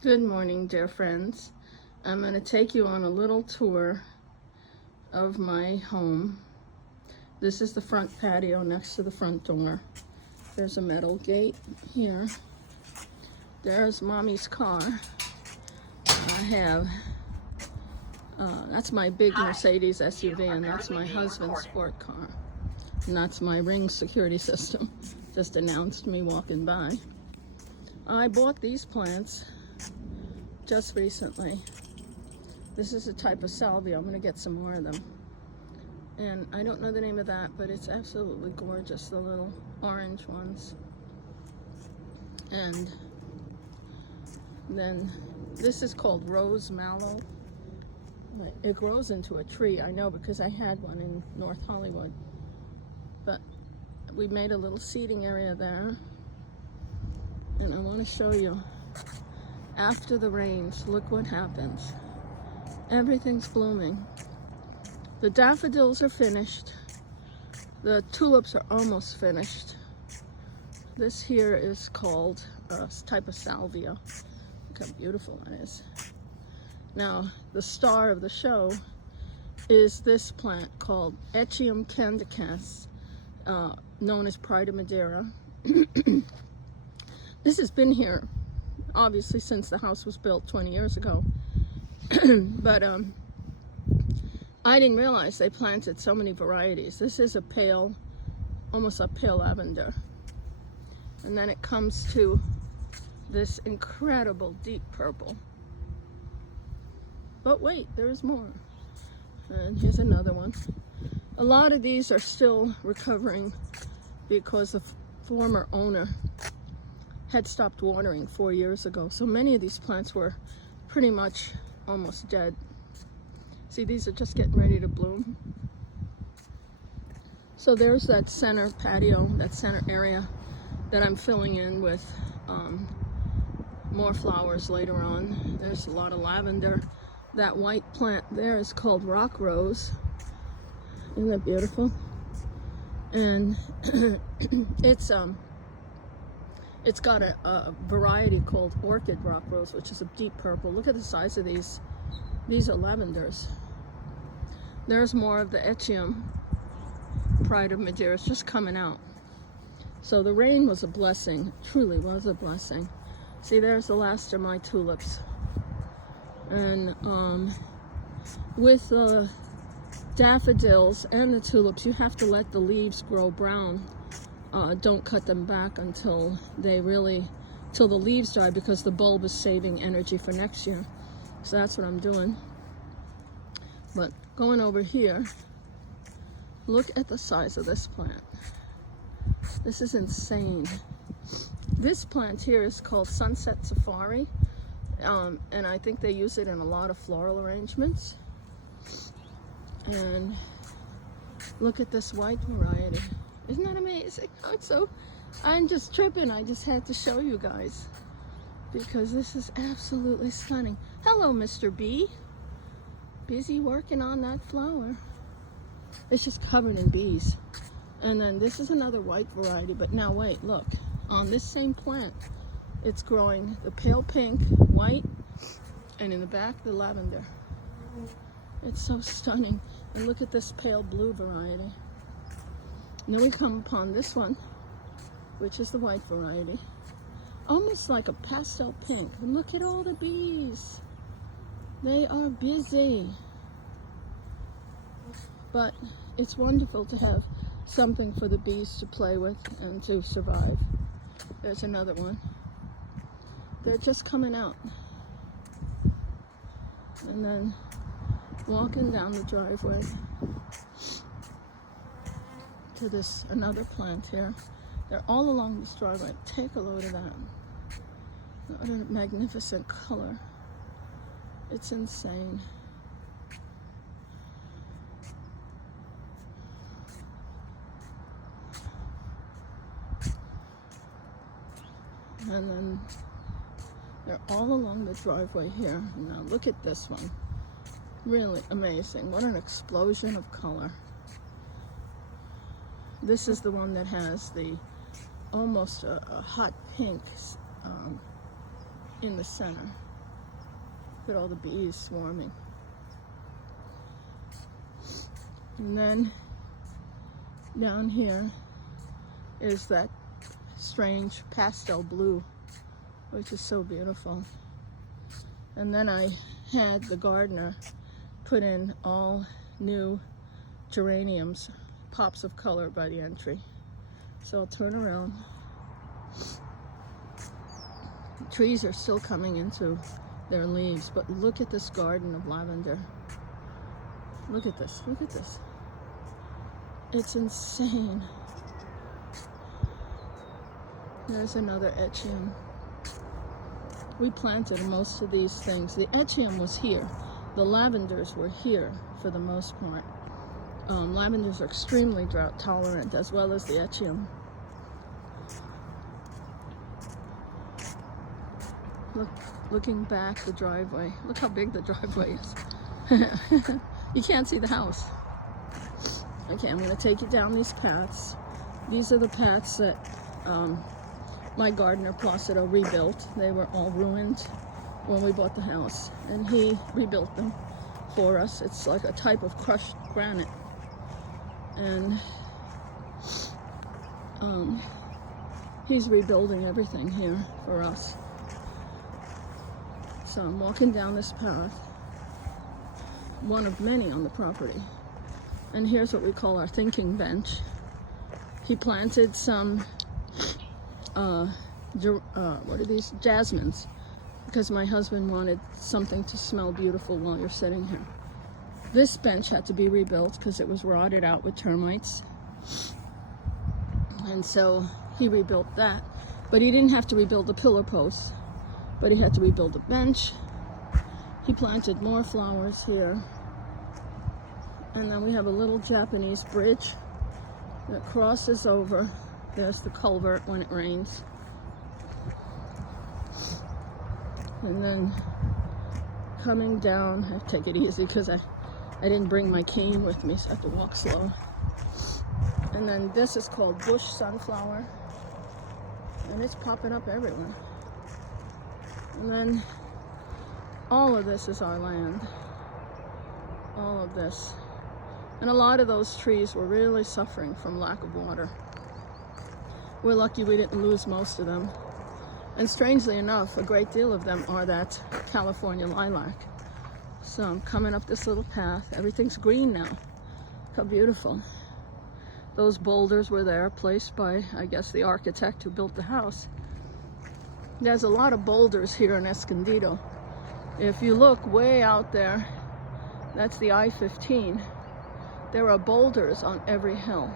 Good morning, dear friends. I'm going to take you on a little tour of my home. This is the front patio next to the front door. There's a metal gate here. There's Mommy's car. I have, that's my big Mercedes SUV, and that's my husband's sport car. And that's my Ring security system. Just announced me walking by. I bought these plants just recently. This is a type of salvia. I'm gonna get some more of them. And I don't know the name of that, but it's absolutely gorgeous, the little orange ones. And then this is called rose mallow. It grows into a tree, I know, because I had one in North Hollywood. But we made a little seating area there. And I want to show you, after the rains, look what happens. Everything's blooming. The daffodils are finished. The tulips are almost finished. This here is called a type of salvia. Look how beautiful it is. Now, the star of the show is this plant called Echium candicas, known as Pride of Madeira. This has been here, obviously, since the house was built 20 years ago. But I didn't realize they planted so many varieties. This is a pale, almost a pale lavender. And then it comes to this incredible deep purple. But wait, there's more. And here's another one. A lot of these are still recovering because the former owner had stopped watering 4 years ago. So many of these plants were pretty much almost dead. See, these are just getting ready to bloom. So there's that center patio, that center area that I'm filling in with more flowers later on. There's a lot of lavender. That white plant there is called rock rose. Isn't that beautiful? And it's got a variety called orchid rock rose, which is a deep purple. Look at the size of these. These are lavenders. There's more of the Echium Pride of Madeira. It's just coming out. So the rain was a blessing, truly was a blessing. See, there's the last of my tulips. And with the daffodils and the tulips, you have to let the leaves grow brown. Don't cut them back until till the leaves dry, because the bulb is saving energy for next year. So that's what I'm doing. But going over here, look at the size of this plant. This is insane. This plant here is called Sunset Safari. And I think they use it in a lot of floral arrangements. And look at this white variety. Isn't that amazing? I'm just tripping. I just had to show you guys, because this is absolutely stunning. Hello, Mr. Bee. Busy working on that flower. It's just covered in bees. And then this is another white variety, but now wait, look. On this same plant, it's growing the pale pink, white, and in the back, the lavender. It's so stunning. And look at this pale blue variety. And then we come upon this one, which is the white variety. Almost like a pastel pink. And look at all the bees. They are busy. But it's wonderful to have something for the bees to play with and to survive. There's another one. They're just coming out. And then walking down the driveway to this another plant here. They're all along this driveway. Take a load of that. What a magnificent color. It's insane. And then they're all along the driveway here. Now look at this one. Really amazing. What an explosion of color. This is the one that has the almost a hot pink in the center. Look at all the bees swarming. And then down here is that strange pastel blue, which is so beautiful. And then I had the gardener put in all new geraniums, pops of color by the entry. So I'll turn around. The trees are still coming into their leaves, but look at this garden of lavender. Look at this, look at this. It's insane. There's another Echium. We planted most of these things. The Echium was here. The lavenders were here for the most part. Lavenders are extremely drought tolerant, as well as the Echium. Looking back the driveway. Look how big the driveway is. You can't see the house. Okay, I'm going to take you down these paths. These are the paths that my gardener Placido rebuilt. They were all ruined when we bought the house, and he rebuilt them for us. It's like a type of crushed granite, and he's rebuilding everything here for us. So I'm walking down this path, one of many on the property. And here's what we call our thinking bench. He planted some, what are these? Jasmines, because my husband wanted something to smell beautiful while you're sitting here. This bench had to be rebuilt because it was rotted out with termites. And so he rebuilt that. But he didn't have to rebuild the pillar posts, but he had to rebuild the bench. He planted more flowers here. And then we have a little Japanese bridge that crosses over. There's the culvert when it rains. And then coming down, I have to take it easy because I didn't bring my cane with me, so I have to walk slow. And then this is called bush sunflower, and it's popping up everywhere. And then all of this is our land. All of this. And a lot of those trees were really suffering from lack of water. We're lucky we didn't lose most of them. And strangely enough, a great deal of them are that California lilac. So I'm coming up this little path. Everything's green now. Look how beautiful. Those boulders were there, placed by, I guess, the architect who built the house. There's a lot of boulders here in Escondido. If you look way out there, that's the I-15. There are boulders on every hill.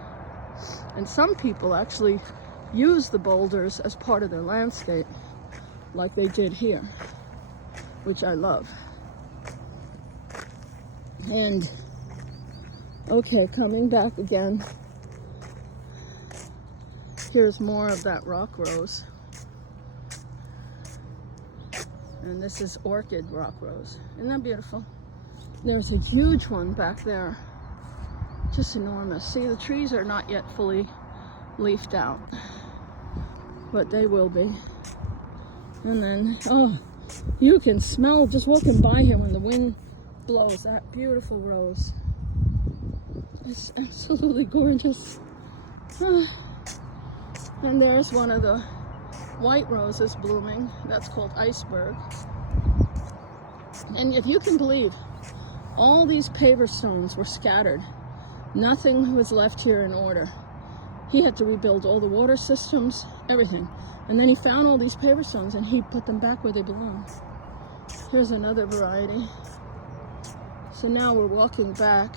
And some people actually use the boulders as part of their landscape, like they did here, which I love. And, okay, coming back again. Here's more of that rock rose. And this is orchid rock rose. Isn't that beautiful? There's a huge one back there. Just enormous. See, the trees are not yet fully leafed out, but they will be. And then, oh, you can smell just walking by here when the wind blows that beautiful rose. It's absolutely gorgeous. And there's one of the white roses blooming. That's called iceberg. And if you can believe, all these paver stones were scattered. Nothing was left here in order. He had to rebuild all the water systems, everything. And then he found all these paver stones and he put them back where they belong. Here's another variety. So now we're walking back.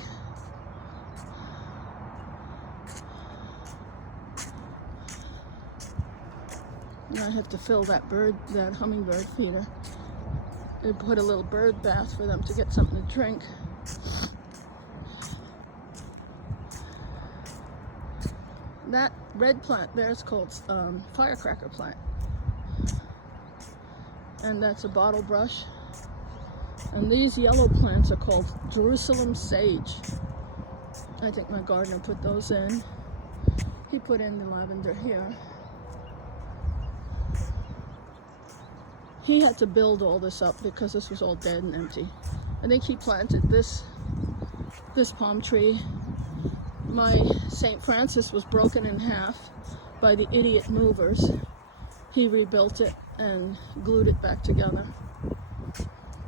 And I have to fill that hummingbird feeder. They put a little bird bath for them to get something to drink. That red plant there is called firecracker plant. And that's a bottle brush. And these yellow plants are called Jerusalem sage. I think my gardener put those in. He put in the lavender here. he had to build all this up because this was all dead and empty. I think he planted this palm tree. My St. Francis was broken in half by the idiot movers. He rebuilt it and glued it back together.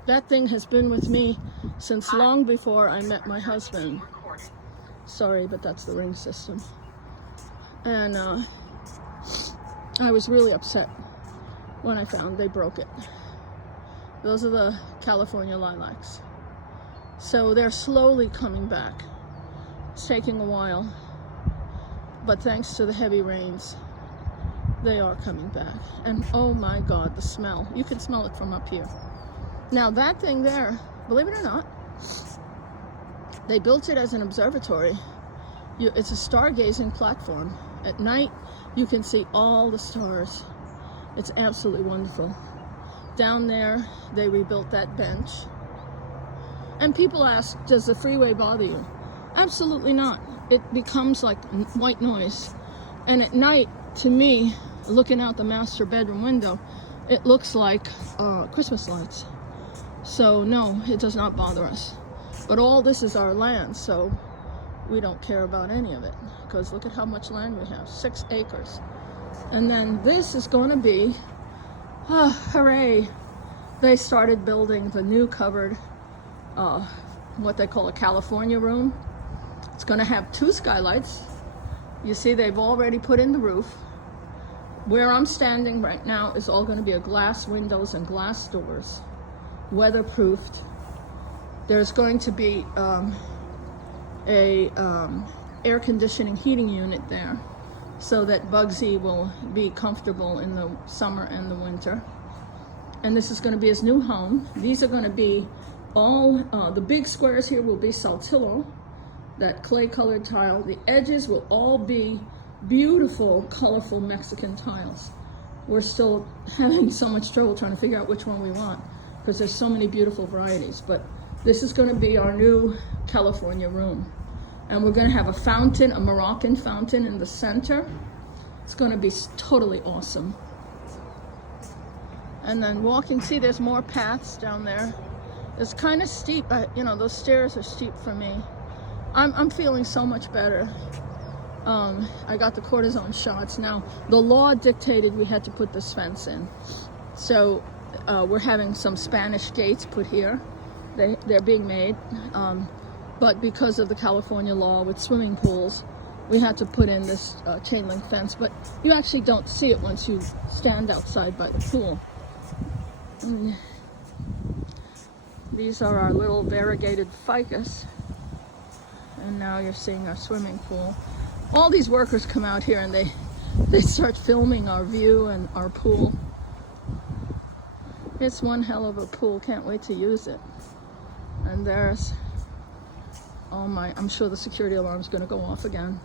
That thing has been with me since long before I met my husband. Sorry, but that's the ring system. And I was really upset when I found they broke it. Those are the California lilacs. So they're slowly coming back. It's taking a while, but thanks to the heavy rains, they are coming back. And oh my God, the smell. You can smell it from up here. Now that thing there, believe it or not, they built it as an observatory. It's a stargazing platform. At night, you can see all the stars. It's absolutely wonderful. Down there, they rebuilt that bench. And people ask, does the freeway bother you? Absolutely not. It becomes like white noise. And at night, to me, looking out the master bedroom window, it looks like Christmas lights. So no, it does not bother us. But all this is our land, so we don't care about any of it. Because look at how much land we have, 6 acres. And then this is going to be, hooray, they started building the new covered, what they call a California room. It's going to have 2 skylights. You see, they've already put in the roof. Where I'm standing right now is all going to be a glass windows and glass doors, weatherproofed. There's going to be a air conditioning heating unit there, so that Bugsy will be comfortable in the summer and the winter. And this is going to be his new home. These are going to be all, the big squares here will be Saltillo, that clay colored tile. The edges will all be beautiful, colorful Mexican tiles. We're still having so much trouble trying to figure out which one we want because there's so many beautiful varieties. But this is going to be our new California room. And we're going to have a fountain, a Moroccan fountain in the center. It's going to be totally awesome. And then walking, see there's more paths down there. It's kind of steep, you know, those stairs are steep for me. I'm feeling so much better. I got the cortisone shots. Now, the law dictated we had to put this fence in. So we're having some Spanish gates put here. They're being made. But because of the California law with swimming pools, we had to put in this chain link fence. But you actually don't see it once you stand outside by the pool. These are our little variegated ficus. And now you're seeing our swimming pool. All these workers come out here and they start filming our view and our pool. It's one hell of a pool. Can't wait to use it. And there's, oh my, I'm sure the security alarm's going to go off again.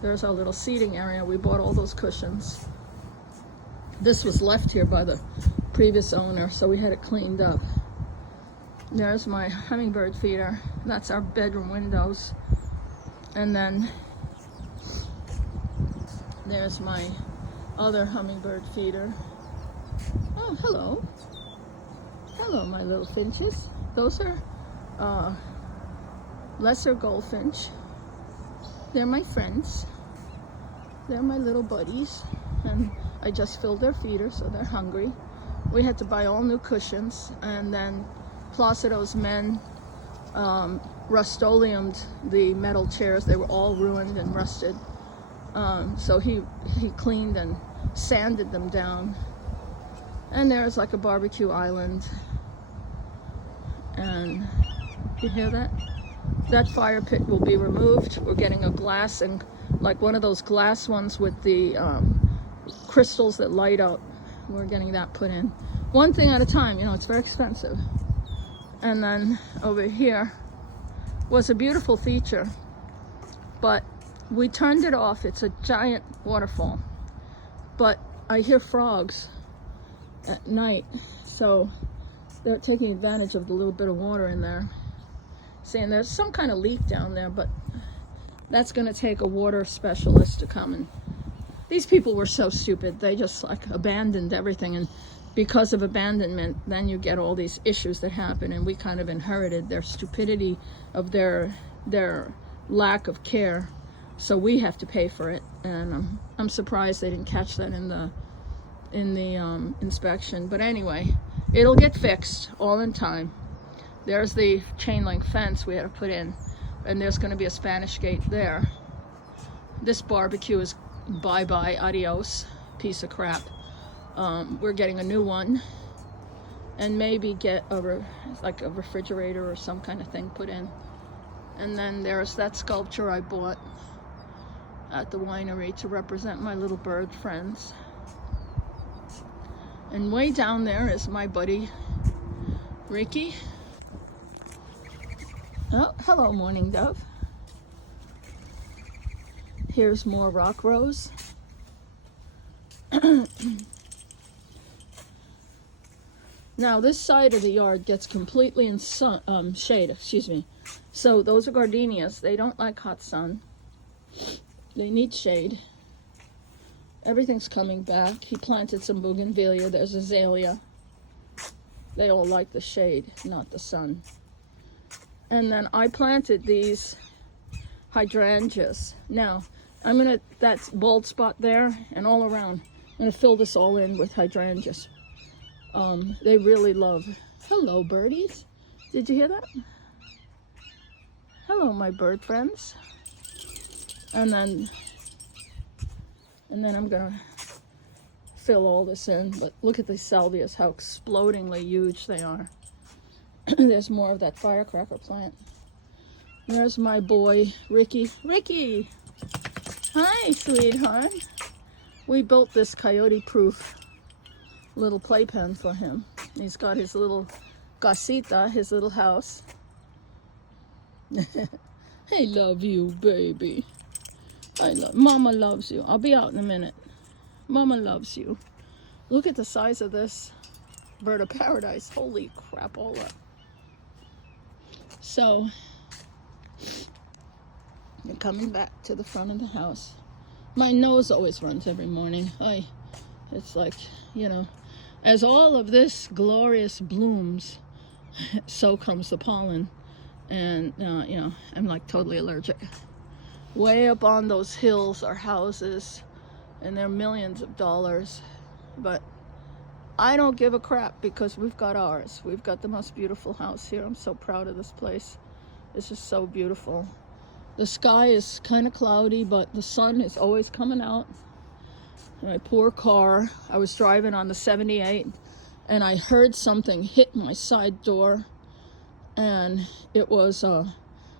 There's our little seating area. We bought all those cushions. This was left here by the previous owner, so we had it cleaned up. There's my hummingbird feeder. That's our bedroom windows. And then there's my other hummingbird feeder. Oh, hello. Hello, my little finches. Those are lesser goldfinch. They're my friends. They're my little buddies. And I just filled their feeder, so they're hungry. We had to buy all new cushions, and then Placido's men Rust-Oleumed the metal chairs. They were all ruined and rusted. So he cleaned and sanded them down. And there's like a barbecue island. And you hear that? That fire pit will be removed. We're getting a glass, and like one of those glass ones with the crystals that light up. We're getting that put in. One thing at a time, you know, it's very expensive. And then over here was a beautiful feature, but we turned it off. It's a giant waterfall, but I hear frogs at night, so they're taking advantage of the little bit of water in there. Saying there's some kind of leak down there, but that's going to take a water specialist to come. And these people were so stupid. They just like abandoned everything, and because of abandonment, then you get all these issues that happen, and we kind of inherited their stupidity of their lack of care, so we have to pay for it. And I'm surprised they didn't catch that in the inspection. But anyway, it'll get fixed all in time. There's the chain link fence we had to put in, and there's going to be a Spanish gate there. This barbecue is bye-bye, adios, piece of crap. We're getting a new one, and maybe get like a refrigerator or some kind of thing put in. And then there's that sculpture I bought at the winery to represent my little bird friends. And way down there is my buddy Ricky. Oh, hello, Morning Dove. Here's more rock rose. Now this side of the yard gets completely in shade, excuse me. So those are gardenias. They don't like hot sun. They need shade. Everything's coming back. He planted some bougainvillea. There's azalea. They all like the shade, not the sun. And then I planted these hydrangeas. Now, that bald spot there and all around, I'm gonna fill this all in with hydrangeas. They really love. Hello, birdies. Did you hear that? Hello, my bird friends. And then I'm gonna fill all this in. But look at these salvias, how explodingly huge they are. There's more of that firecracker plant. There's my boy, Ricky. Ricky! Hi, sweetheart. We built this coyote-proof little playpen for him. He's got his little casita, his little house. I love you, baby. Mama loves you. I'll be out in a minute. Mama loves you. Look at the size of this bird of paradise. Holy crapola. So, I'm coming back to the front of the house. My nose always runs every morning. It's like, you know, as all of this glorious blooms, so comes the pollen. And, you know, I'm like totally allergic. Way up on those hills are houses, and they're millions of dollars. But I don't give a crap because we've got ours. We've got the most beautiful house here. I'm so proud of this place. It's just so beautiful. The sky is kind of cloudy, but the sun is always coming out. My poor car, I was driving on the 78 and I heard something hit my side door, and it was,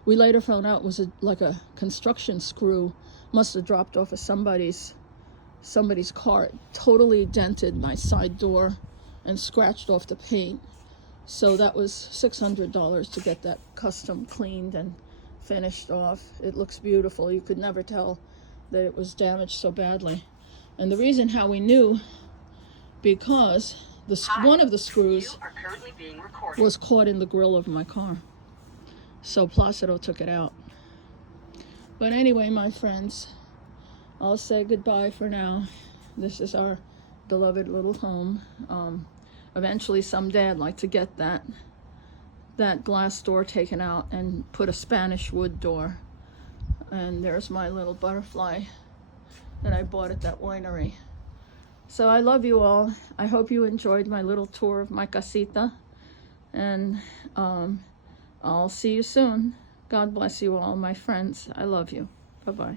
we later found out it was like a construction screw. Must have dropped off of somebody's car. It totally dented my side door and scratched off the paint. So that was $600 to get that custom cleaned and finished off. It looks beautiful. You could never tell that it was damaged so badly. And the reason how we knew, because one of the screws was caught in the grill of my car. So Placido took it out. But anyway, my friends, I'll say goodbye for now. This is our beloved little home. Eventually, someday, I'd like to get that glass door taken out and put a Spanish wood door. And there's my little butterfly that I bought at that winery. So I love you all. I hope you enjoyed my little tour of my casita. And I'll see you soon. God bless you all, my friends. I love you. Bye-bye.